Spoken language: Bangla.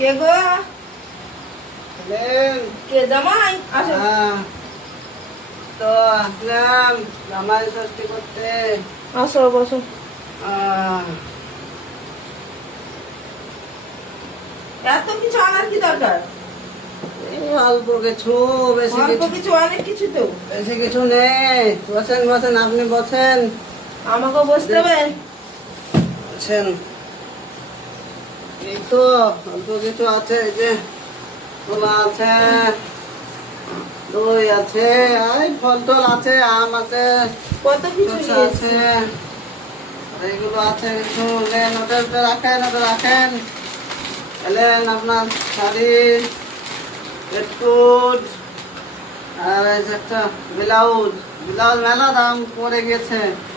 কে গো? এলেন? কে জামাই? আসো। তো আসলাম জামাই ষষ্ঠী করতে। আসো, বসো। আহ, এত কিছু আনার কি দরকার? এই অল্প কিছু, বেশি অল্প কিছু কিছু, অনেক কিছু তো। বেশি কিছু নেই। বসেন বসেন, আপনি বসেন। আমাকে বসতে হবে। বসেন। এই তো অল্প কিছু আছে, এই যে ছোলা আছে, দই আছে, এই ফল টল আছে, আম আছে, কত কিছু শসা নিয়ে আছে, এসেছি। আর এইগুলো আছে কিছু। নেন, ওটা রাখেন, ওটা রাখেন। এলেন আপনার শাড়ি, পেটকুট, আর এই যে একটা ব্লাউজ। ব্লাউজ মেলা দাম পড়ে গেছে।